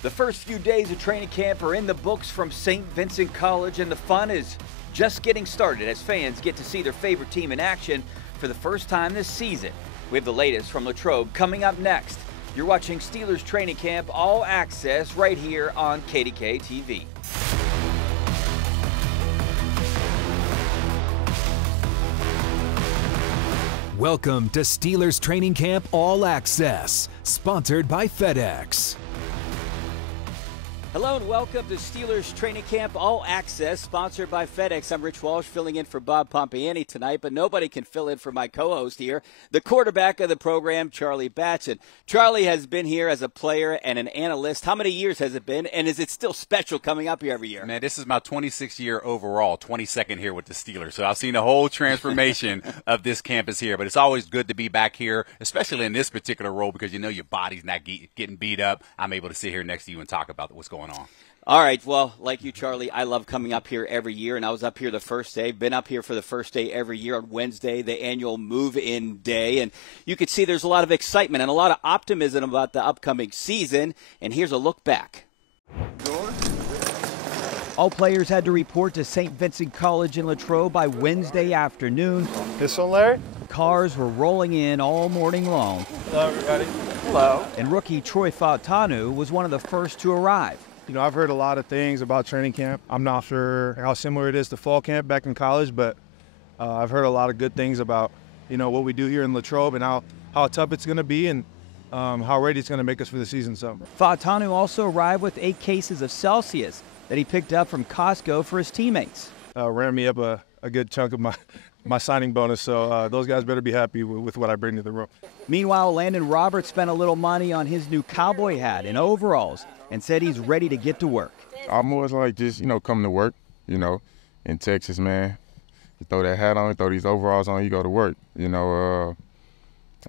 The first few days of training camp are in the books from St. Vincent College, and the fun is just getting started as fans get to see their favorite team in action for the first time this season. We have the latest from Latrobe coming up next. You're watching Steelers Training Camp All Access right here on KDKA TV. Welcome to Steelers Training Camp All Access, sponsored by FedEx. Hello and welcome to Steelers Training Camp All Access, sponsored by FedEx. I'm Rich Walsh, filling in for Bob Pompiani tonight, but nobody can fill in for my co-host here, the quarterback of the program, Charlie Batson. Charlie has been here as a player and an analyst. How many years has it been, and is it still special coming up here every year? Man, this is my 26th year overall, 22nd here with the Steelers. So I've seen the whole transformation of this campus here, but it's always good to be back here, especially in this particular role because you know your body's not getting beat up. I'm able to sit here next to you and talk about what's going on. All right, well, like you, Charlie, I love coming up here every year, and I was up here the first day. Been up here for the first day every year on Wednesday, the annual move-in day, and you could see there's a lot of excitement and a lot of optimism about the upcoming season, and here's a look back. All players had to report to St. Vincent College in Latrobe by Wednesday afternoon. This one, Larry? Cars were rolling in all morning long. Hello, everybody. Hello. And rookie Troy Fautanu was one of the first to arrive. You know, I've heard a lot of things about training camp. I'm not sure how similar it is to fall camp back in college, but I've heard a lot of good things about, you know, what we do here in Latrobe and how tough it's going to be and how ready it's going to make us for the season. So Fautanu also arrived with 8 cases of Celsius that he picked up from Costco for his teammates. Ran me up a good chunk of my signing bonus, so those guys better be happy with what I bring to the room. Meanwhile, Landon Roberts spent a little money on his new cowboy hat and overalls and said he's ready to get to work. I'm always like just, you know, coming to work, you know, in Texas, man. You throw that hat on, throw these overalls on, you go to work, you know,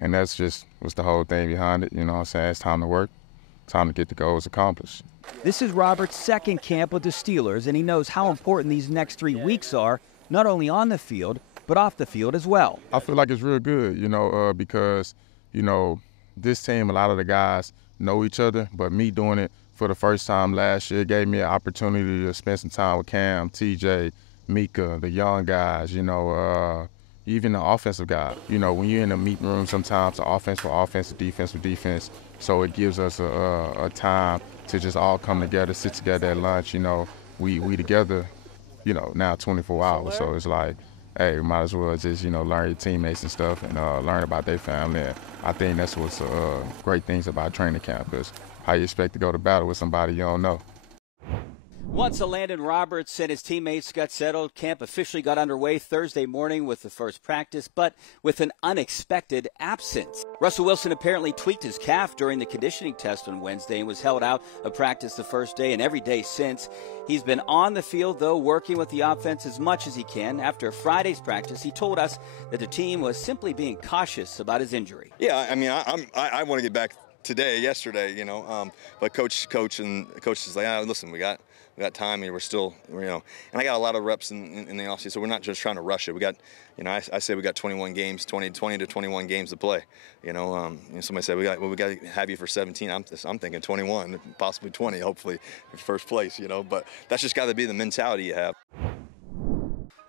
and that's just what's the whole thing behind it, you know what I'm saying? It's time to work, time to get the goals accomplished. This is Roberts' second camp with the Steelers, and he knows how important these next 3 weeks are, not only on the field, but off the field as well. I feel like it's real good, you know, because, you know, this team, a lot of the guys know each other, but me doing it for the first time last year gave me an opportunity to spend some time with Cam, TJ, Mika, the young guys, you know, even the offensive guys. You know, when you're in a meeting room sometimes, the offense for offense, the defense for defense, so it gives us a time to just all come together, sit together at lunch, you know. We together, you know, now 24 hours, so it's like, hey, we might as well just, you know, learn your teammates and stuff and learn about their family. And I think that's what's great things about training camp is how you expect to go to battle with somebody you don't know. Once Landon Roberts and his teammates got settled, camp officially got underway Thursday morning with the first practice, but with an unexpected absence. Russell Wilson apparently tweaked his calf during the conditioning test on Wednesday and was held out of practice the first day and every day since. He's been on the field, though, working with the offense as much as he can. After Friday's practice, he told us that the team was simply being cautious about his injury. Yeah, I mean, I want to get back yesterday, you know, but coach is like, listen, we got time here. We're still, you know, and I got a lot of reps in the offseason, so we're not just trying to rush it. We got, you know, I say we got 21 games, 20 to 21 games to play. You know, and somebody said we got to have you for 17. I'm thinking 21, possibly 20, hopefully for first place. You know, but that's just got to be the mentality you have.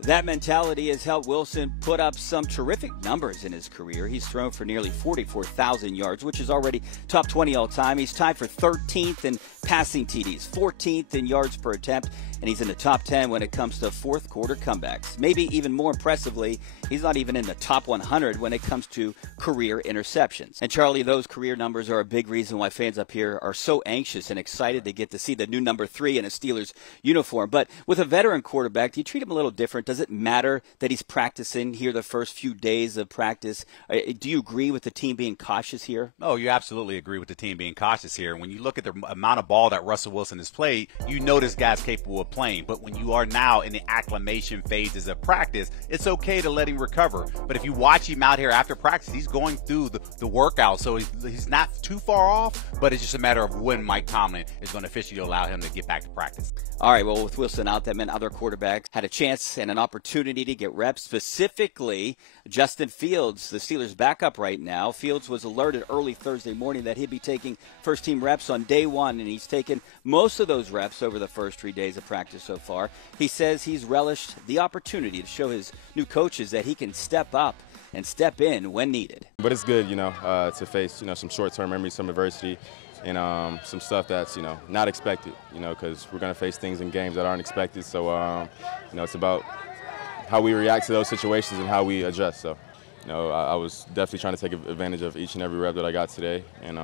That mentality has helped Wilson put up some terrific numbers in his career. He's thrown for nearly 44,000 yards, which is already top 20 all time. He's tied for 13th in passing TDs, 14th in yards per attempt, and he's in the top 10 when it comes to fourth quarter comebacks. Maybe even more impressively, he's not even in the top 100 when it comes to career interceptions. And Charlie, those career numbers are a big reason why fans up here are so anxious and excited to get to see the new number 3 in a Steelers uniform. But with a veteran quarterback, do you treat him a little different? Does it matter that he's practicing here the first few days of practice? Do you agree with the team being cautious here? Oh, you absolutely agree with the team being cautious here. When you look at the amount of ball that Russell Wilson has played, you know this guy's capable of playing. But when you are now in the acclimation phases of practice, it's okay to let him recover. But if you watch him out here after practice, he's going through the workout. So he's not too far off, but it's just a matter of when Mike Tomlin is going to officially allow him to get back to practice. All right, well, with Wilson out, that meant other quarterbacks had a chance and an opportunity to get reps, specifically Justin Fields, the Steelers' backup right now. Fields was alerted early Thursday morning that he'd be taking first-team reps on day one, and he's taken most of those reps over the first 3 days of practice so far. He says he's relished the opportunity to show his new coaches that he can step up and step in when needed. But it's good, to face, some short-term memories, some adversity, and some stuff that's, not expected, because we're going to face things in games that aren't expected. So, it's about how we react to those situations and how we adjust. So, I was definitely trying to take advantage of each and every rep that I got today. And,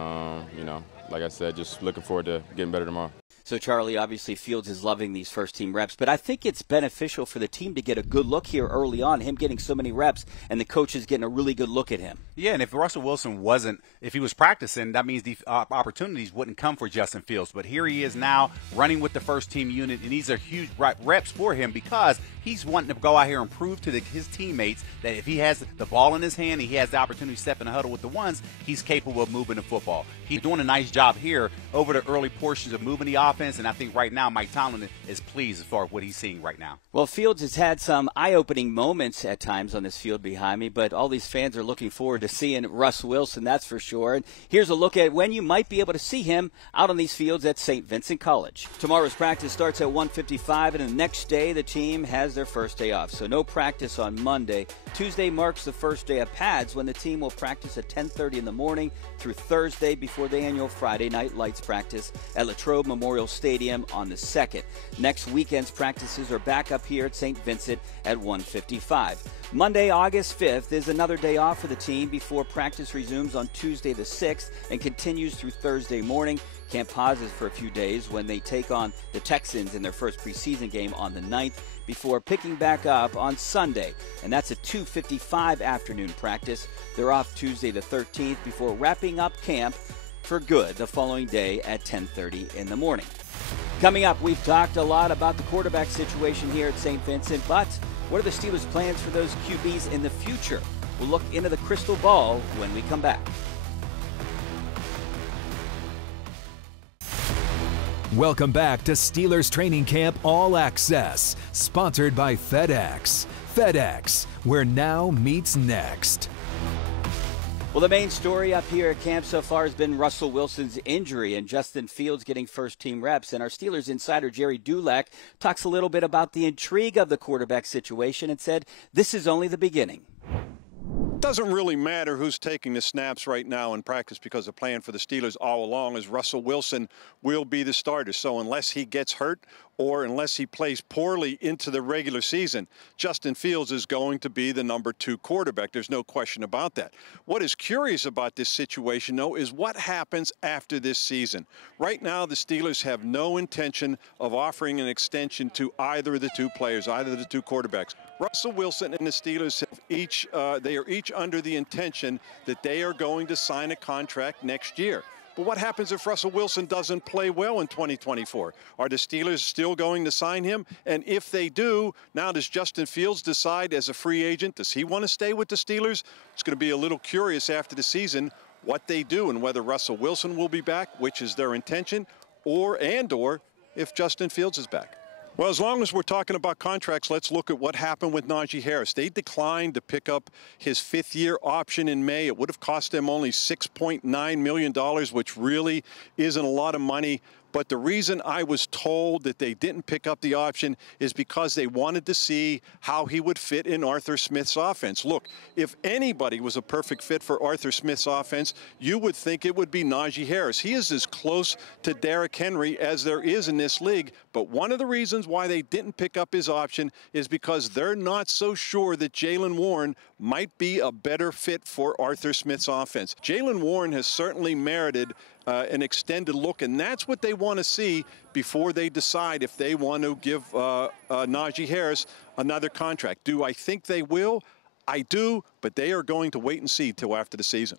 like I said, just looking forward to getting better tomorrow. So, Charlie, obviously Fields is loving these first-team reps, but I think it's beneficial for the team to get a good look here early on, him getting so many reps and the coaches getting a really good look at him. Yeah, and if Russell Wilson if he was practicing, that means the opportunities wouldn't come for Justin Fields. But here he is now running with the first-team unit, and these are huge reps for him because he's wanting to go out here and prove to his teammates that if he has the ball in his hand and he has the opportunity to step in the huddle with the ones, he's capable of moving the football. He's doing a nice job here over the early portions of moving the offense, and I think right now Mike Tomlin is pleased as far as what he's seeing right now. Well, Fields has had some eye-opening moments at times on this field behind me, but all these fans are looking forward to seeing Russ Wilson, that's for sure. And here's a look at when you might be able to see him out on these fields at St. Vincent College. Tomorrow's practice starts at 1:55, and the next day the team has their first day off, so no practice on Monday. Tuesday marks the first day of pads when the team will practice at 10:30 in the morning through Thursday before the annual Friday Night Lights practice at Latrobe Memorial Stadium on the 2nd. Next weekend's practices are back up here at St. Vincent at 1:55. Monday, August 5th is another day off for the team before practice resumes on Tuesday the 6th and continues through Thursday morning. Camp pauses for a few days when they take on the Texans in their first preseason game on the 9th before picking back up on Sunday. And that's a 2:55 afternoon practice. They're off Tuesday the 13th before wrapping up camp for good the following day at 10:30 in the morning. Coming up, we've talked a lot about the quarterback situation here at St. Vincent, but what are the Steelers' plans for those QBs in the future? We'll look into the crystal ball when we come back. Welcome back to Steelers Training Camp All Access, sponsored by FedEx. FedEx, where now meets next. Well, the main story up here at camp so far has been Russell Wilson's injury and Justin Fields getting first-team reps. And our Steelers insider Jerry Dulac talks a little bit about the intrigue of the quarterback situation and said this is only the beginning. Doesn't really matter who's taking the snaps right now in practice because the plan for the Steelers all along is Russell Wilson will be the starter. So unless he gets hurt or unless he plays poorly into the regular season, Justin Fields is going to be the number 2 quarterback. There's no question about that. What is curious about this situation, though, is what happens after this season. Right now, the Steelers have no intention of offering an extension to either of the 2 players, either of the 2 quarterbacks. Russell Wilson and the Steelers have they are each under the intention that they are going to sign a contract next year. But what happens if Russell Wilson doesn't play well in 2024? Are the Steelers still going to sign him? And if they do, now does Justin Fields decide as a free agent, does he want to stay with the Steelers? It's going to be a little curious after the season what they do and whether Russell Wilson will be back, which is their intention, or if Justin Fields is back. Well, as long as we're talking about contracts, let's look at what happened with Najee Harris. They declined to pick up his 5th-year option in May. It would have cost them only $6.9 million, which really isn't a lot of money. But the reason I was told that they didn't pick up the option is because they wanted to see how he would fit in Arthur Smith's offense. Look, if anybody was a perfect fit for Arthur Smith's offense, you would think it would be Najee Harris. He is as close to Derrick Henry as there is in this league. But one of the reasons why they didn't pick up his option is because they're not so sure that Jaylen Warren might be a better fit for Arthur Smith's offense. Jaylen Warren has certainly merited an extended look, and that's what they want to see before they decide if they want to give Najee Harris another contract. Do I think they will? I do, but they are going to wait and see till after the season.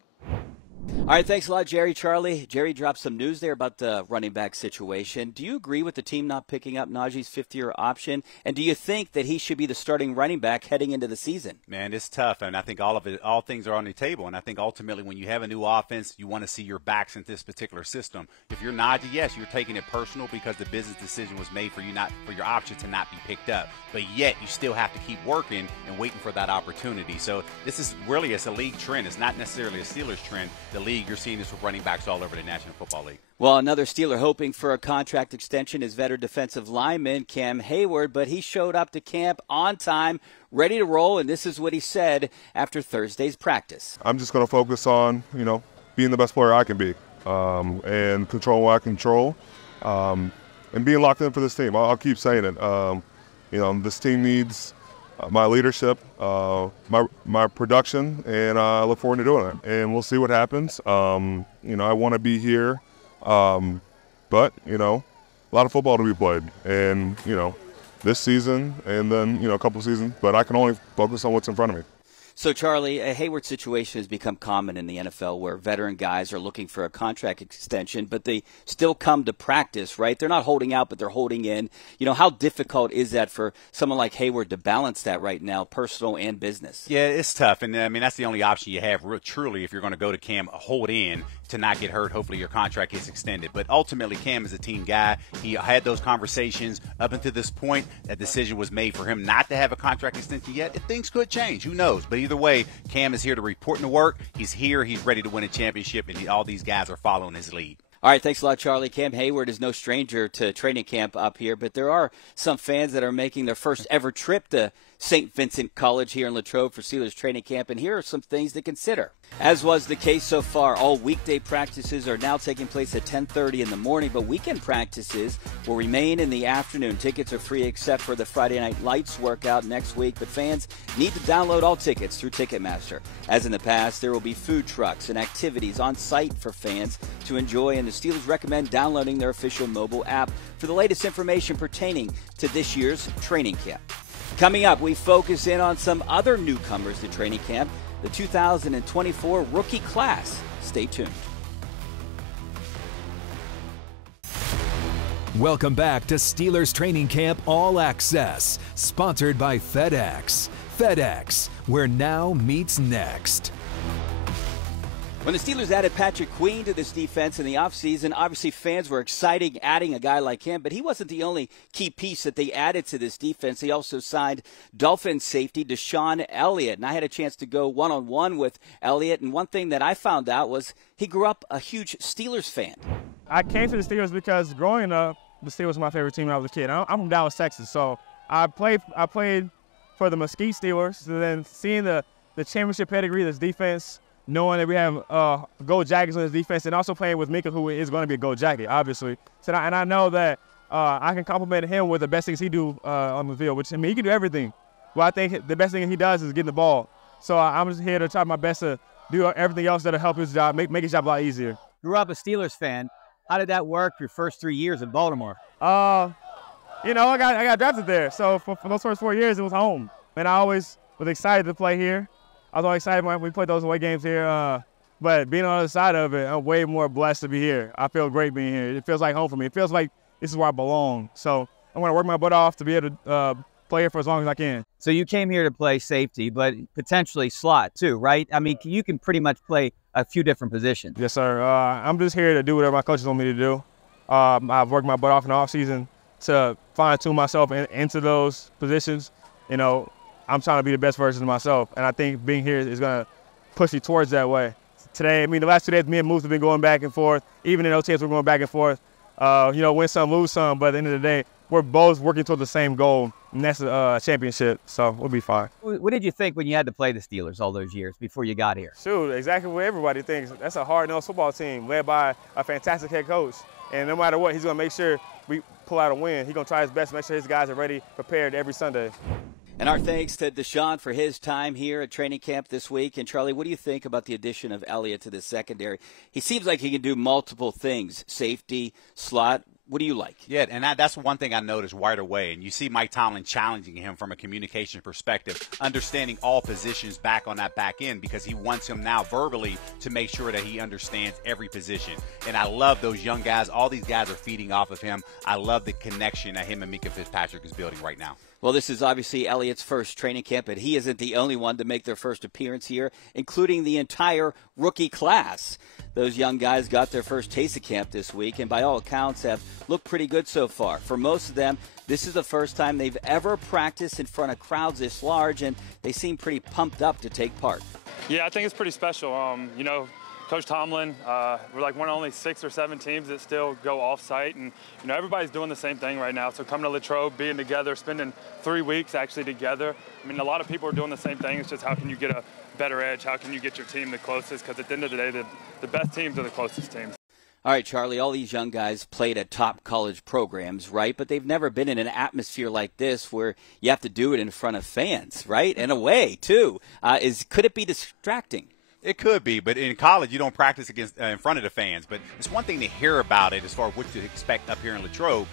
All right, thanks a lot, Jerry. Charlie, Jerry dropped some news there about the running back situation. Do you agree with the team not picking up Najee's fifth-year option? And do you think that he should be the starting running back heading into the season? Man, it's tough, and I think all things are on the table. And I think ultimately when you have a new offense, you want to see your backs in this particular system. If you're Najee, yes, you're taking it personal because the business decision was made for your option to not be picked up. But yet you still have to keep working and waiting for that opportunity. So this is really, it's a league trend. It's not necessarily a Steelers trend. The league, you're seeing this with running backs all over the National Football League. Well, another Steeler hoping for a contract extension is veteran defensive lineman Cam Hayward, but he showed up to camp on time, ready to roll, and this is what he said after Thursday's practice. I'm just going to focus on, being the best player I can be, and control what I control, and being locked in for this team. I'll keep saying it. This team needs my leadership, my production, and I look forward to doing it. And we'll see what happens. I want to be here, but, a lot of football to be played. And, this season and then, a couple seasons, but I can only focus on what's in front of me. So, Charlie, a Hayward situation has become common in the NFL where veteran guys are looking for a contract extension, but they still come to practice, right? They're not holding out, but they're holding in. How difficult is that for someone like Hayward to balance that right now, personal and business? Yeah, it's tough. And, that's the only option you have, truly, if you're going to go to Cam, hold in to not get hurt. Hopefully your contract gets extended. But ultimately, Cam is a team guy. He had those conversations up until this point. That decision was made for him not to have a contract extension yet. If things could change, who knows? But either way, Cam is here to report to work. He's here. He's ready to win a championship, and all these guys are following his lead. All right, thanks a lot, Charlie. Cam Hayward is no stranger to training camp up here, but there are some fans that are making their first ever trip to St. Vincent College here in Latrobe for Steelers training camp, and here are some things to consider. As was the case so far, all weekday practices are now taking place at 10:30 in the morning, but weekend practices will remain in the afternoon. Tickets are free except for the Friday Night Lights workout next week, but fans need to download all tickets through Ticketmaster. As in the past, there will be food trucks and activities on site for fans to enjoy, and the Steelers recommend downloading their official mobile app for the latest information pertaining to this year's training camp. Coming up, we focus in on some other newcomers to training camp, the 2024 rookie class. Stay tuned. Welcome back to Steelers Training Camp All Access, sponsored by FedEx. FedEx, where now meets next. When the Steelers added Patrick Queen to this defense in the offseason, obviously fans were excited adding a guy like him, but he wasn't the only key piece that they added to this defense. They also signed Dolphins safety Deshaun Elliott, and I had a chance to go one-on-one with Elliott, and one thing that I found out was he grew up a huge Steelers fan. I came to the Steelers because growing up, the Steelers were my favorite team when I was a kid. I'm from Dallas, Texas, so I played for the Mesquite Steelers, and then seeing the championship pedigree of this defense, knowing that we have gold jackets on this defense, and also playing with Mika, who is going to be a gold jacket, obviously. So, and I know that I can compliment him with the best things he do on the field, which, he can do everything. Well, I think the best thing he does is getting the ball. So I'm just here to try my best to do everything else that'll help his job, make his job a lot easier. Grew up a Steelers fan. How did that work your first 3 years in Baltimore? I got drafted there. So for those first 4 years, it was home. And I always was excited to play here. I was always excited when we played those away games here, but being on the other side of it, I'm way more blessed to be here. I feel great being here. It feels like home for me. It feels like this is where I belong. So I'm going to work my butt off to be able to play here for as long as I can. So you came here to play safety, but potentially slot too, right? I mean, you can pretty much play a few different positions. Yes, sir. I'm just here to do whatever my coaches want me to do. I've worked my butt off in the offseason to fine-tune myself into those positions. I'm trying to be the best version of myself, and I think being here is going to push me towards that way. Today, the last 2 days, me and Moose have been going back and forth. Even in OTAs, we're going back and forth. Win some, lose some, but at the end of the day, we're both working toward the same goal, and that's a championship, so we'll be fine. What did you think when you had to play the Steelers all those years before you got here? Shoot, exactly what everybody thinks. That's a hard-nosed football team led by a fantastic head coach, and no matter what, he's going to make sure we pull out a win. He's going to try his best to make sure his guys are ready, prepared every Sunday. And our thanks to Deshaun for his time here at training camp this week. And, Charlie, what do you think about the addition of Elliott to the secondary? He seems like he can do multiple things, safety, slot. What do you like? Yeah, and that's one thing I noticed right away. And you see Mike Tomlin challenging him from a communication perspective, understanding all positions back on that back end, because he wants him now verbally to make sure that he understands every position. And I love those young guys. All these guys are feeding off of him. I love the connection that him and Mika Fitzpatrick is building right now. Well, this is obviously Elliott's first training camp, but he isn't the only one to make their first appearance here, including the entire rookie class. Those young guys got their first taste of camp this week, and by all accounts have looked pretty good so far. For most of them, this is the first time they've ever practiced in front of crowds this large, and they seem pretty pumped up to take part. Yeah, I think it's pretty special. You know, Coach Tomlin, we're like one of only 6 or 7 teams that still go off-site, and you know everybody's doing the same thing right now. So coming to Latrobe, being together, spending 3 weeks actually together. I mean, a lot of people are doing the same thing. It's just how can you get a better edge? How can you get your team the closest? Because at the end of the day, the best teams are the closest teams. All right, Charlie, all these young guys played at top college programs, right? But they've never been in an atmosphere like this where you have to do it in front of fans, right? And away, too. Could it be distracting? It could be, but in college you don't practice against in front of the fans. But it's one thing to hear about it as far as what to expect up here in Latrobe,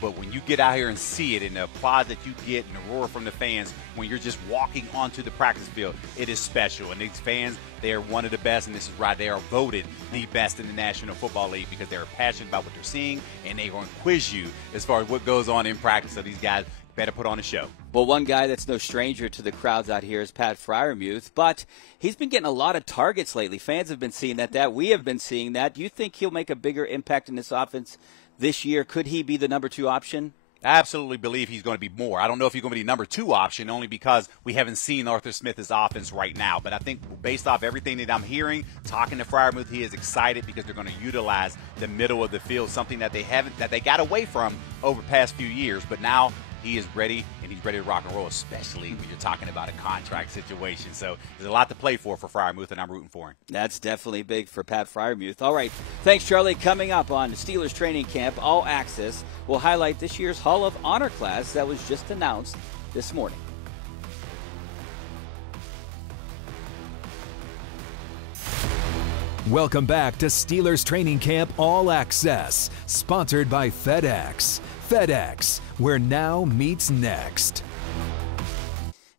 but when you get out here and see it and the applause that you get and the roar from the fans when you're just walking onto the practice field, it is special. And these fans, they are one of the best, and this is right, they are voted the best in the National Football League because they're passionate about what they're seeing, and they're going to quiz you as far as what goes on in practice. So these guys better put on a show. Well, one guy that's no stranger to the crowds out here is Pat Freiermuth, but he's been getting a lot of targets lately. Fans have been seeing that. We have been seeing that. Do you think he'll make a bigger impact in this offense this year? Could he be the number 2 option? I absolutely believe he's going to be more. I don't know if he's going to be number 2 option only because we haven't seen Arthur Smith's offense right now. But I think based off everything that I'm hearing, talking to Freiermuth, he is excited because they're going to utilize the middle of the field, something that they got away from over the past few years. But now he is ready, and he's ready to rock and roll, especially when you're talking about a contract situation. So there's a lot to play for Freiermuth, and I'm rooting for him. That's definitely big for Pat Freiermuth. All right, thanks, Charlie. Coming up on Steelers Training Camp All Access, we'll highlight this year's Hall of Honor class that was just announced this morning. Welcome back to Steelers Training Camp All Access, sponsored by FedEx. FedEx, where now meets next.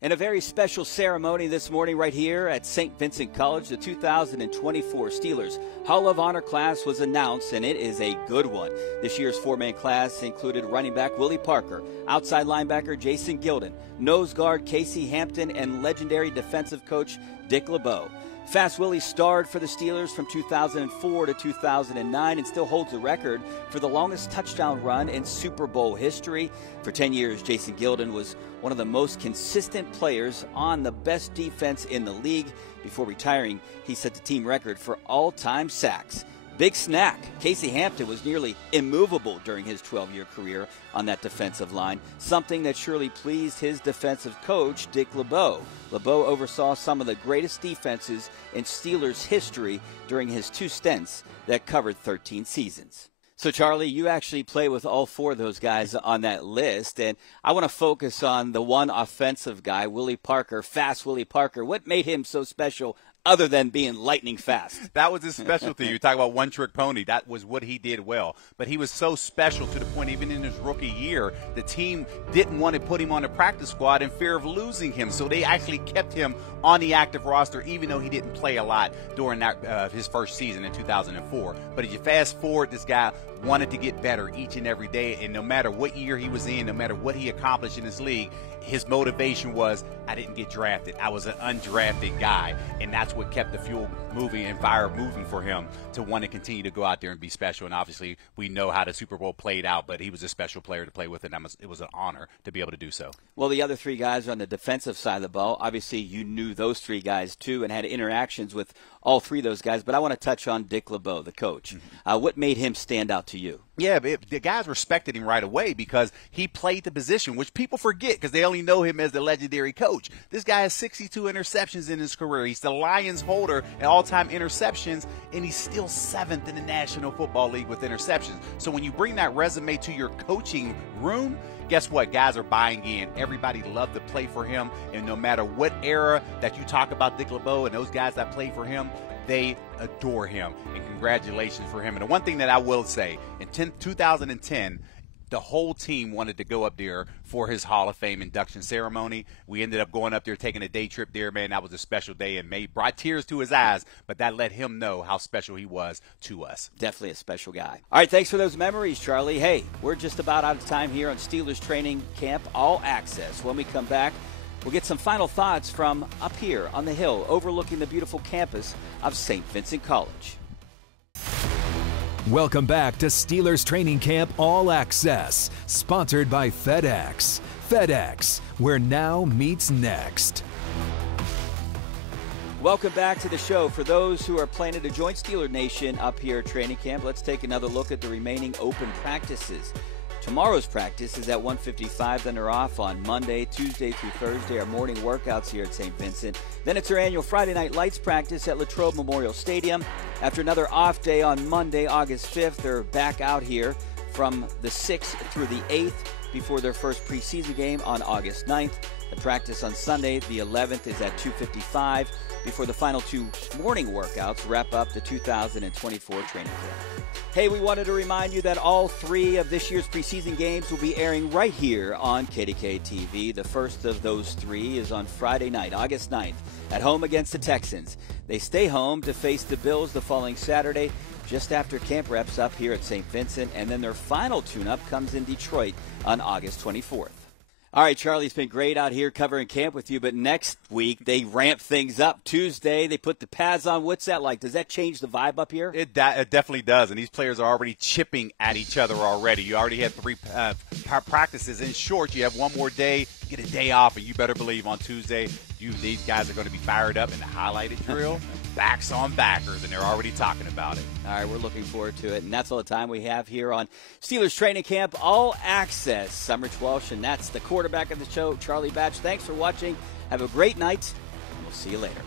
And a very special ceremony this morning right here at St. Vincent College. The 2024 Steelers Hall of Honor class was announced, and it is a good one. This year's 4-man class included running back Willie Parker, outside linebacker Jason Gilden, nose guard Casey Hampton, and legendary defensive coach Dick LeBeau. Fast Willie starred for the Steelers from 2004 to 2009 and still holds the record for the longest touchdown run in Super Bowl history. For 10 years, Jason Gilden was one of the most consistent players on the best defense in the league. Before retiring, he set the team record for all-time sacks. Big snack. Casey Hampton was nearly immovable during his 12-year career on that defensive line, something that surely pleased his defensive coach, Dick LeBeau. LeBeau oversaw some of the greatest defenses in Steelers history during his 2 stints that covered 13 seasons. So, Charlie, you actually play with all 4 of those guys on that list, and I want to focus on the one offensive guy, Willie Parker, Fast Willie Parker. What made him so special other than being lightning fast? That was his specialty. You talk about one-trick pony. That was what he did well. But he was so special to the point even in his rookie year, the team didn't want to put him on the practice squad in fear of losing him. So they actually kept him on the active roster even though he didn't play a lot during that, his first season in 2004. But if you fast forward, this guy wanted to get better each and every day. And no matter what year he was in, no matter what he accomplished in this league, his motivation was, I didn't get drafted. I was an undrafted guy. And that's what kept the fuel moving and fire moving for him to want to continue to go out there and be special. And obviously, we know how the Super Bowl played out, but he was a special player to play with, and it was an honor to be able to do so. Well, the other 3 guys on the defensive side of the ball, obviously you knew those 3 guys too and had interactions with all 3 of those guys, but I want to touch on Dick LeBeau, the coach. What made him stand out to you? Yeah, but the guys respected him right away because he played the position, which people forget because they only know him as the legendary coach. This guy has 62 interceptions in his career. He's the Lions holder at all-time interceptions, and he's still 7th in the National Football League with interceptions. So when you bring that resume to your coaching room, guess what? Guys are buying in. Everybody loved to play for him, and no matter what era that you talk about Dick LeBeau and those guys that played for him, They adore him, and congratulations for him. And the one thing that I will say, in 2010, the whole team wanted to go up there for his Hall of Fame induction ceremony. We ended up going up there, taking a day trip there, man. That was a special day and brought tears to his eyes, but that let him know how special he was to us. Definitely a special guy. All right, thanks for those memories, Charlie. Hey, we're just about out of time here on Steelers Training Camp All Access. When we come back, we'll get some final thoughts from up here on the hill overlooking the beautiful campus of St. Vincent College. Welcome back to Steelers Training Camp All Access, sponsored by FedEx. FedEx, where now meets next. Welcome back to the show. For those who are planning to join Steeler Nation up here at training camp, let's take another look at the remaining open practices. Tomorrow's practice is at 1:55, then they're off on Monday, Tuesday through Thursday, our morning workouts here at St. Vincent. Then it's our annual Friday Night Lights practice at Latrobe Memorial Stadium. After another off day on Monday, August 5th, they're back out here from the 6th through the 8th before their first preseason game on August 9th. The practice on Sunday, the 11th, is at 2:55 before the final two morning workouts wrap up the 2024 training camp. Hey, we wanted to remind you that all three of this year's preseason games will be airing right here on KDKA TV. The first of those three is on Friday night, August 9th, at home against the Texans. They stay home to face the Bills the following Saturday, just after camp wraps up here at St. Vincent, and then their final tune-up comes in Detroit on August 24th. All right, Charlie, it's been great out here covering camp with you, but next week they ramp things up. Tuesday, they put the pads on. What's that like? Does that change the vibe up here? It definitely does, and these players are already chipping at each other already. You already had three practices. In short, you have one more day, get a day off, and you better believe on Tuesday, these guys are going to be fired up in the highlighted drill. Backs on backers, and they're already talking about it. All right, we're looking forward to it, and that's all the time we have here on Steelers Training Camp All Access. I'm Rich Walsh, and that's the quarterback of the show, Charlie Batch. Thanks for watching. Have a great night, and we'll see you later.